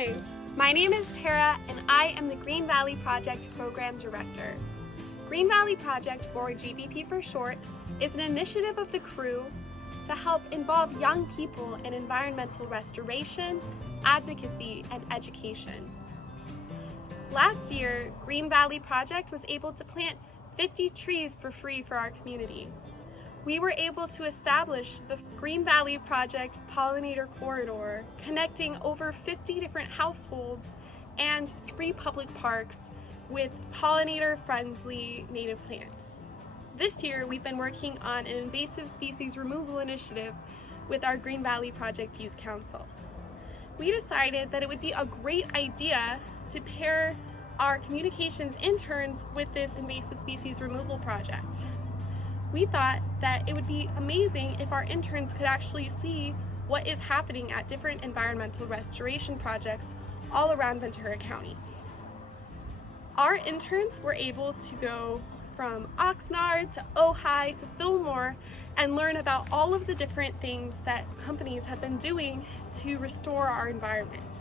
Hi, my name is Tara and I am the Green Valley Project Program Director. Green Valley Project, or GVP for short, is an initiative of the crew to help involve young people in environmental restoration, advocacy, and education. Last year, Green Valley Project was able to plant 50 trees for free for our community. We were able to establish the Green Valley Project Pollinator Corridor, connecting over 50 different households and 3 public parks with pollinator-friendly native plants. This year, we've been working on an invasive species removal initiative with our Green Valley Project Youth Council. We decided that it would be a great idea to pair our communications interns with this invasive species removal project. We thought that it would be amazing if our interns could actually see what is happening at different environmental restoration projects all around Ventura County. Our interns were able to go from Oxnard to Ojai to Fillmore and learn about all of the different things that companies have been doing to restore our environment.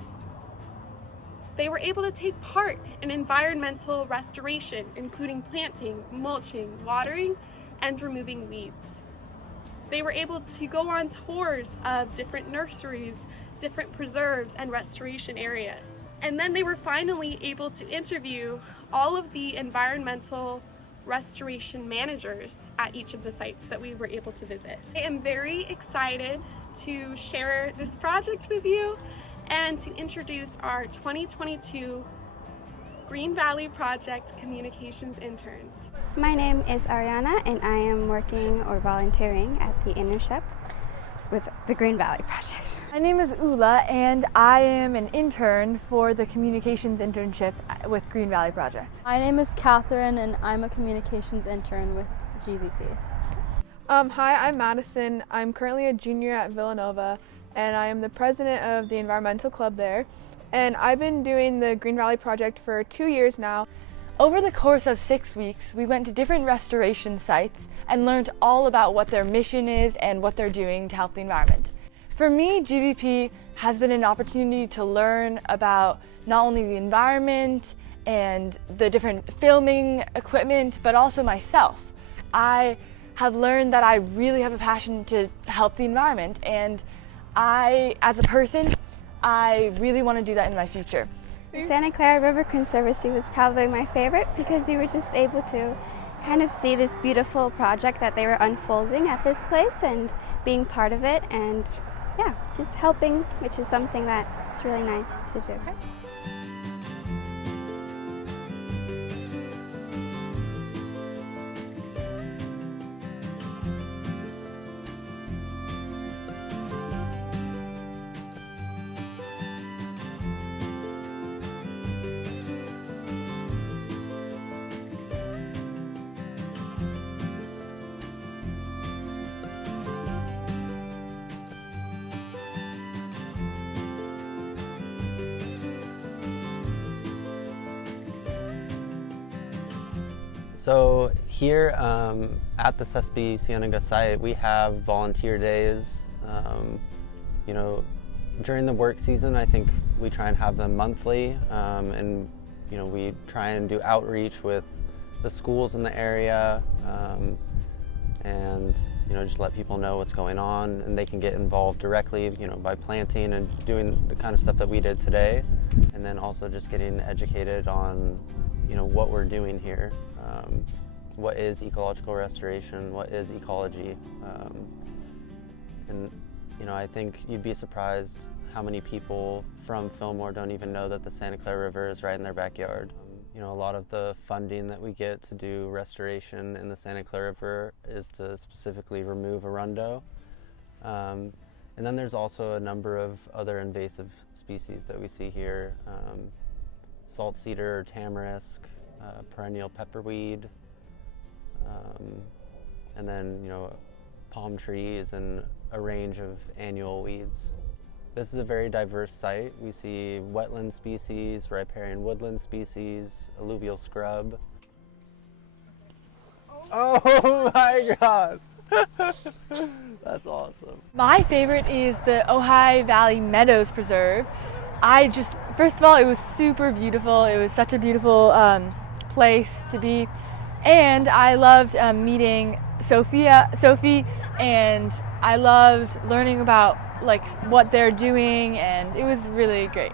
They were able to take part in environmental restoration, including planting, mulching, watering, and removing weeds. They were able to go on tours of different nurseries, different preserves, and restoration areas. And then they were finally able to interview all of the environmental restoration managers at each of the sites that we were able to visit. I am very excited to share this project with you and to introduce our 2022 Green Valley Project Communications interns. My name is Ariana and I am working or volunteering at the internship with the Green Valley Project. My name is Ula and I am an intern for the communications internship with Green Valley Project. My name is Catherine and I'm a communications intern with GVP. Hi, I'm Madison. I'm currently a junior at Villanova and I am the president of the environmental club there. And I've been doing the Green Valley Project for 2 years now. Over the course of 6 weeks, we went to different restoration sites and learned all about what their mission is and what they're doing to help the environment. For me, GVP has been an opportunity to learn about not only the environment and the different filming equipment, but also myself. I have learned that I really have a passion to help the environment, and I, as a person, I really want to do that in my future. Santa Clara River Conservancy was probably my favorite because we were just able to kind of see this beautiful project that they were unfolding at this place and being part of it, and yeah, just helping, which is something that's really nice to do. So here at the Sespe Cienega site, we have volunteer days. You know, during the work season, I think we try and have them monthly, and you know, we try and do outreach with the schools in the area, and you know, just let people know what's going on, and they can get involved directly, you know, by planting and doing the kind of stuff that we did today, and then also just getting educated on, you know, what we're doing here. What is ecological restoration? What is ecology? And you know, I think you'd be surprised how many people from Fillmore don't even know that the Santa Clara River is right in their backyard. You know, a lot of the funding that we get to do restoration in the Santa Clara River is to specifically remove arundo. And then there's also a number of other invasive species that we see here. Salt cedar, tamarisk, perennial pepperweed, and then, you know, palm trees and a range of annual weeds. This is a very diverse site. We see wetland species, riparian woodland species, alluvial scrub. Oh my God! That's awesome. My favorite is the Ojai Valley Meadows Preserve. I just First of all, it was super beautiful. It was such a beautiful place to be, and I loved meeting Sophie, and I loved learning about like what they're doing, and it was really great.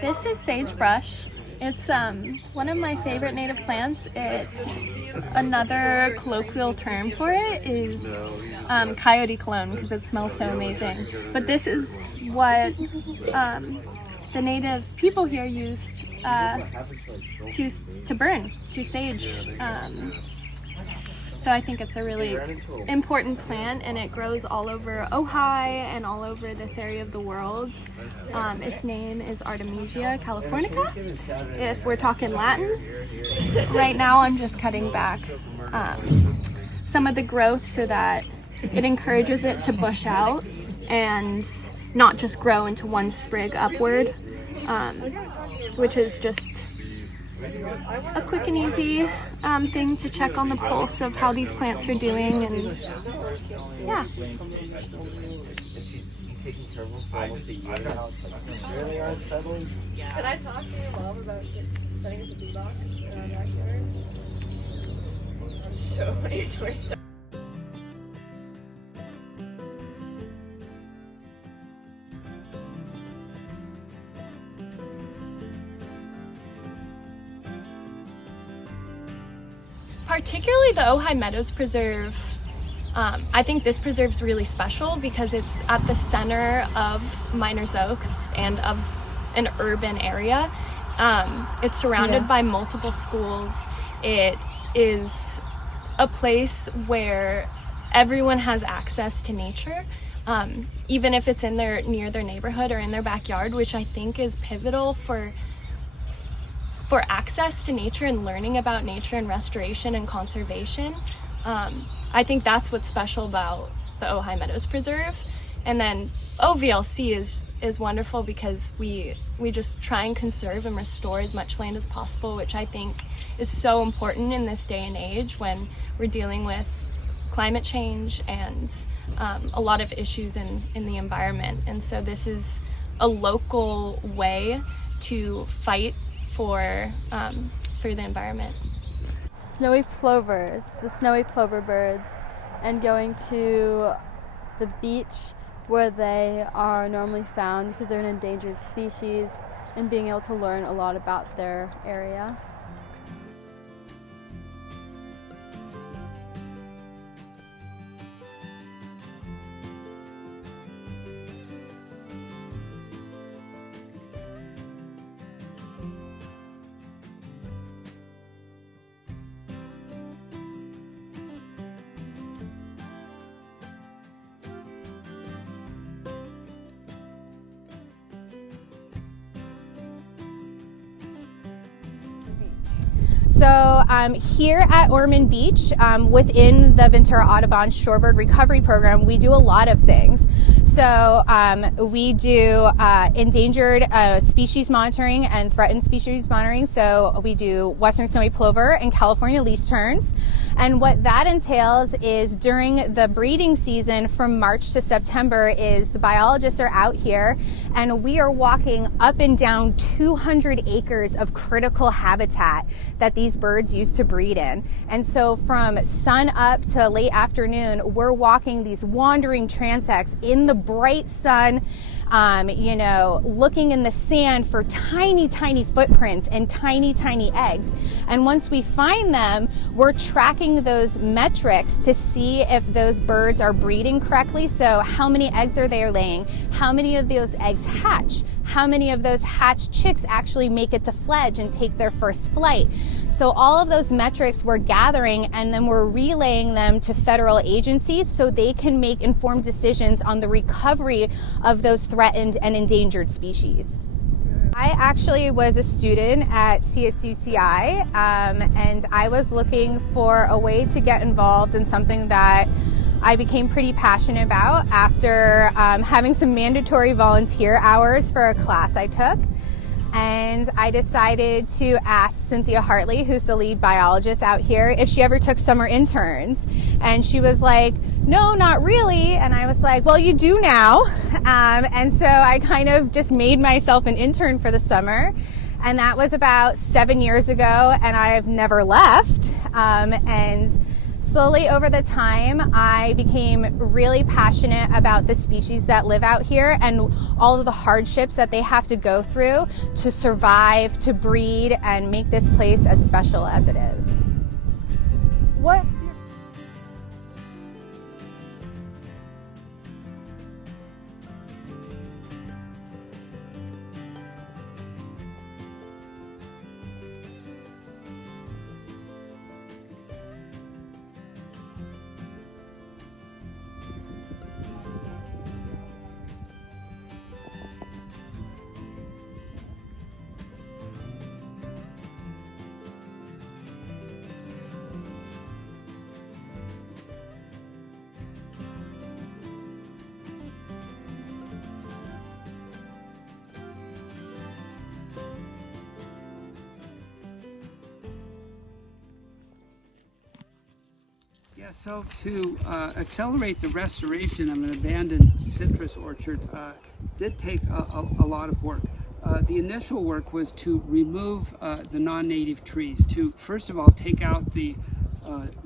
This is sagebrush. It's one of my favorite native plants. It's another colloquial term for it is coyote cologne because it smells so amazing. But this is what the native people here used to burn, to sage. So I think it's a really important plant, and it grows all over Ojai and all over this area of the world. Its name is Artemisia californica, if we're talking Latin. Right now I'm just cutting back some of the growth so that it encourages it to bush out and not just grow into one sprig upward, which is just a quick and easy thing to check on the pulse of how these plants are doing, and yeah. Can I talk to your mom about setting up a bee box in our backyard? I'm so enjoying. Particularly the Ojai Meadows Preserve, I think this preserve is really special because it's at the center of Miners Oaks and of an urban area. It's surrounded by multiple schools. It is a place where everyone has access to nature, even if it's near their neighborhood or in their backyard, which I think is pivotal for access to nature and learning about nature and restoration and conservation. I think that's what's special about the Ojai Meadows Preserve. And then OVLC is wonderful because we just try and conserve and restore as much land as possible, which I think is so important in this day and age when we're dealing with climate change and a lot of issues in the environment. And so this is a local way to fight for the environment. Snowy plovers, the snowy plover birds, and going to the beach where they are normally found because they're an endangered species, and being able to learn a lot about their area. So here at Ormond Beach, within the Ventura Audubon Shorebird Recovery Program, we do a lot of things. So we do endangered species monitoring and threatened species monitoring. So we do western snowy plover and California least terns. And what that entails is during the breeding season from March to September is the biologists are out here and we are walking up and down 200 acres of critical habitat that these birds used to breed in. And so from sun up to late afternoon, we're walking these wandering transects in the bright sun, looking in the sand for tiny, tiny footprints and tiny, tiny eggs. And once we find them, we're tracking those metrics to see if those birds are breeding correctly. So how many eggs are they laying? How many of those eggs hatch? How many of those hatched chicks actually make it to fledge and take their first flight? So all of those metrics we're gathering, and then we're relaying them to federal agencies so they can make informed decisions on the recovery of those threatened and endangered species. I actually was a student at CSUCI, and I was looking for a way to get involved in something that I became pretty passionate about after having some mandatory volunteer hours for a class I took. and I decided to ask Cynthia Hartley, who's the lead biologist out here, if she ever took summer interns. And she was like, no, not really. And I was like, well, you do now. And so I kind of just made myself an intern for the summer. And that was about 7 years ago, and I've never left. And slowly over the time, I became really passionate about the species that live out here and all of the hardships that they have to go through to survive, to breed, and make this place as special as it is. What's your Yeah, so to accelerate the restoration of an abandoned citrus orchard did take a lot of work. The initial work was to remove the non-native trees, to first of all take out the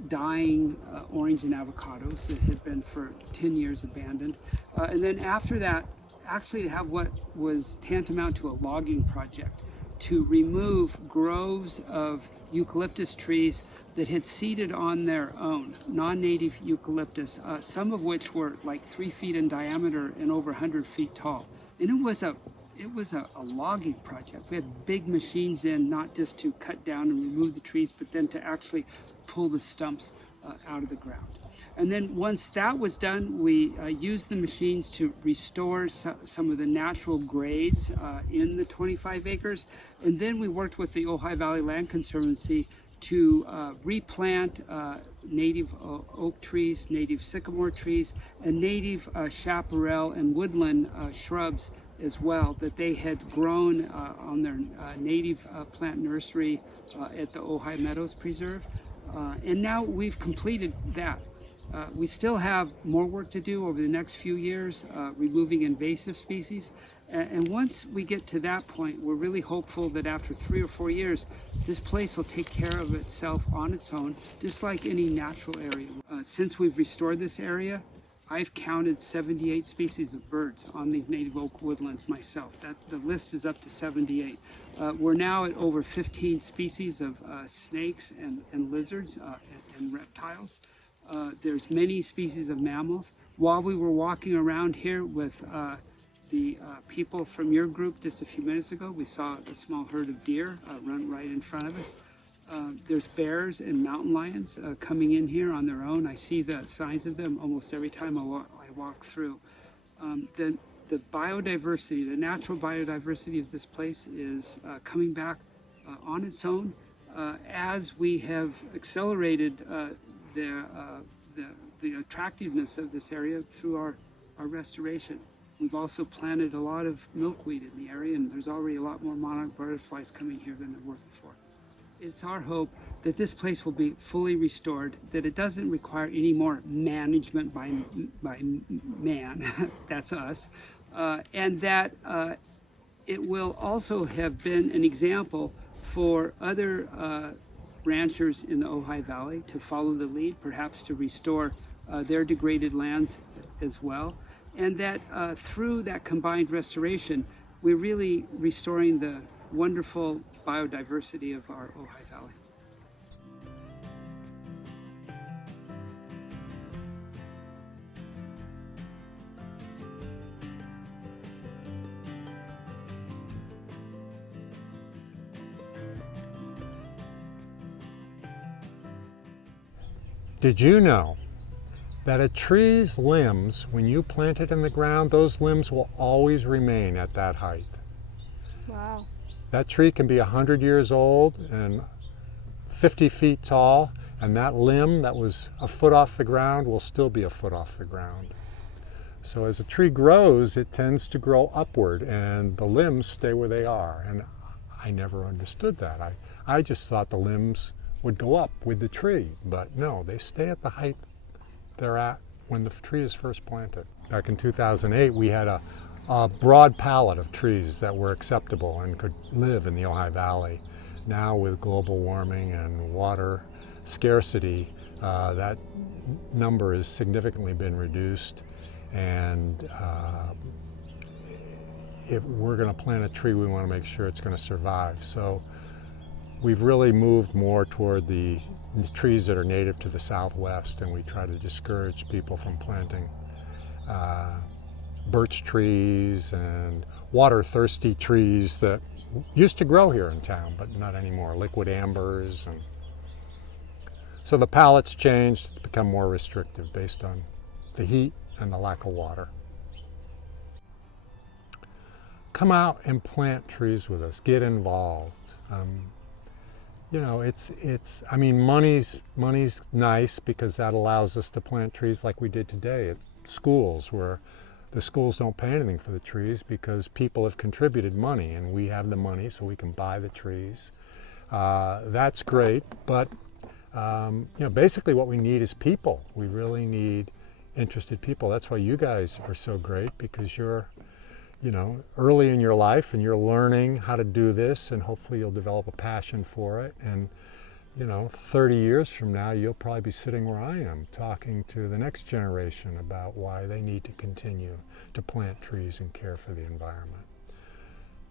dying orange and avocados that had been for 10 years abandoned. And then after that, actually to have what was tantamount to a logging project, to remove groves of eucalyptus trees that had seeded on their own, non-native eucalyptus, some of which were like 3 feet in diameter and over 100 feet tall. And it was a logging project. We had big machines in, not just to cut down and remove the trees, but then to actually pull the stumps out of the ground. And then once that was done, we used the machines to restore some of the natural grades in the 25 acres. And then we worked with the Ojai Valley Land Conservancy to replant native oak trees, native sycamore trees, and native chaparral and woodland shrubs as well that they had grown on their native plant nursery at the Ojai Meadows Preserve. And now we've completed that. We still have more work to do over the next few years, removing invasive species. And once we get to that point, we're really hopeful that after 3 or 4 years, this place will take care of itself on its own, just like any natural area. Since we've restored this area, I've counted 78 species of birds on these native oak woodlands myself. The list is up to 78. We're now at over 15 species of snakes and lizards and reptiles. There's many species of mammals. While we were walking around here with the people from your group just a few minutes ago, we saw a small herd of deer run right in front of us. There's bears and mountain lions coming in here on their own. I see the signs of them almost every time I walk through. The biodiversity, the natural biodiversity of this place is coming back on its own as we have accelerated the attractiveness of this area through our restoration. We've also planted a lot of milkweed in the area, and there's already a lot more monarch butterflies coming here than there were before. It's our hope that this place will be fully restored, that it doesn't require any more management by man, that's us, and that it will also have been an example for other ranchers in the Ojai Valley to follow the lead, perhaps to restore their degraded lands as well. And that through that combined restoration, we're really restoring the wonderful biodiversity of our Ojai Valley. Did you know that a tree's limbs, when you plant it in the ground, those limbs will always remain at that height? Wow. That tree can be 100 years old and 50 feet tall, and that limb that was a foot off the ground will still be a foot off the ground. So as a tree grows, it tends to grow upward, and the limbs stay where they are. And I never understood that. I just thought the limbs would go up with the tree, but no, they stay at the height they're at when the tree is first planted. Back in 2008, we had a broad palette of trees that were acceptable and could live in the Ojai Valley. Now with global warming and water scarcity, that number has significantly been reduced, and if we're going to plant a tree, we want to make sure it's going to survive. So we've really moved more toward the trees that are native to the Southwest, and we try to discourage people from planting birch trees and water-thirsty trees that used to grow here in town, but not anymore, liquid ambers. And so the palette's changed, it's become more restrictive based on the heat and the lack of water. Come out and plant trees with us, get involved. You know, I mean, money's nice because that allows us to plant trees like we did today at schools, where the schools don't pay anything for the trees because people have contributed money, and we have the money so we can buy the trees. That's great, but you know, basically what we need is people. We really need interested people. That's why you guys are so great, because you're, you know, early in your life and you're learning how to do this, and hopefully you'll develop a passion for it. And you know, 30 years from now, you'll probably be sitting where I am, talking to the next generation about why they need to continue to plant trees and care for the environment.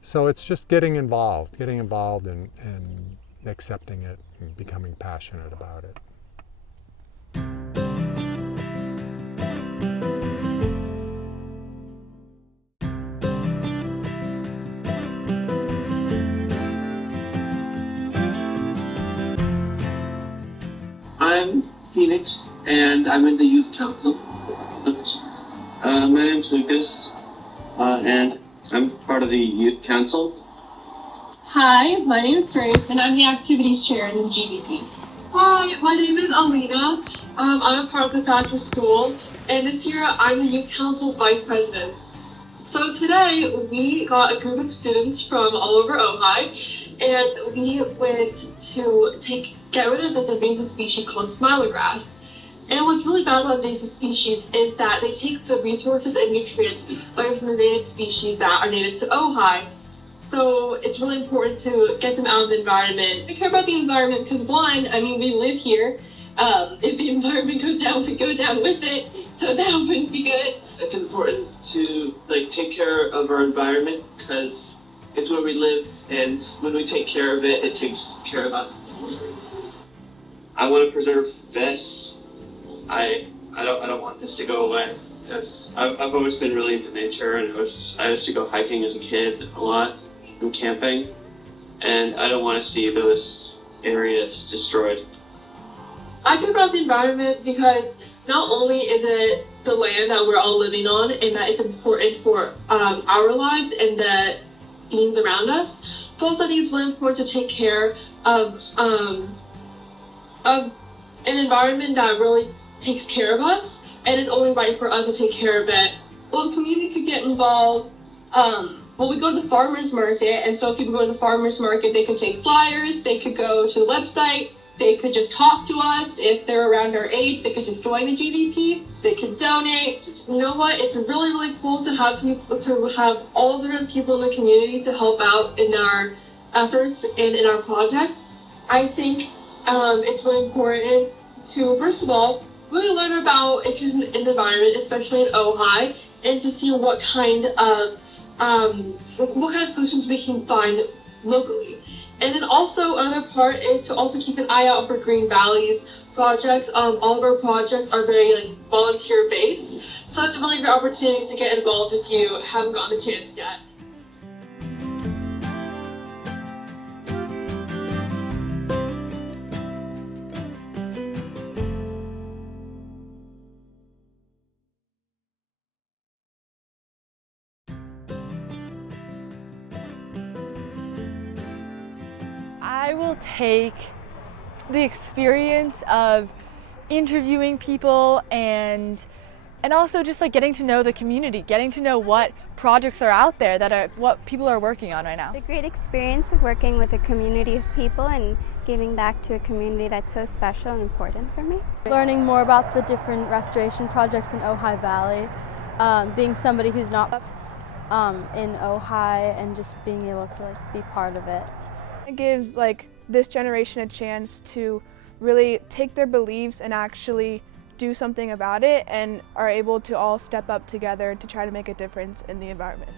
So it's just getting involved and accepting it and becoming passionate about it. I'm Phoenix, and I'm in the Youth Council. My name's Lucas, and I'm part of the Youth Council. Hi, my name is Grace, and I'm the Activities Chair in the GVP. Hi, my name is Alina. I'm a part of the Thatcher School, and this year I'm the Youth Council's Vice President. So today we got a group of students from all over Ojai, and we went to get rid of this invasive species called smiler grass. And what's really bad about invasive species is that they take the resources and nutrients away from the native species that are native to Ojai. So it's really important to get them out of the environment. I care about the environment because, one, I mean, we live here. If the environment goes down, we go down with it. So that wouldn't be good. It's important to take care of our environment because it's where we live, and when we take care of it, it takes care of us. I want to preserve this. I don't want this to go away, because I've always been really into nature, and I used to go hiking as a kid a lot and camping, and I don't want to see those areas destroyed. I care about the environment because not only is it the land that we're all living on and that it's important for our lives and the beings around us, but also I think it's really important to take care of an environment that really takes care of us, and it's only right for us to take care of it. Well, the community could get involved. We go to the farmer's market, and so if people go to the farmer's market, they could take flyers, they could go to the website, they could just talk to us. If they're around our age, they could just join the GVP, they could donate. You know what? It's really, really cool to have all different people in the community to help out in our efforts and in our project. I think it's really important to, first of all, really learn about issues in the environment, especially in Ojai, and to see what kind of solutions we can find locally. And then also another part is to also keep an eye out for Green Valley's projects. All of our projects are very volunteer based, so it's a really great opportunity to get involved if you haven't gotten the chance yet. I will take the experience of interviewing people and And also just like getting to know the community, getting to know what projects are out there that are what people are working on right now. The great experience of working with a community of people and giving back to a community that's so special and important for me. Learning more about the different restoration projects in Ojai Valley, being somebody who's not in Ojai and just being able to like be part of it. It gives like this generation a chance to really take their beliefs and actually do something about it, and are able to all step up together to try to make a difference in the environment.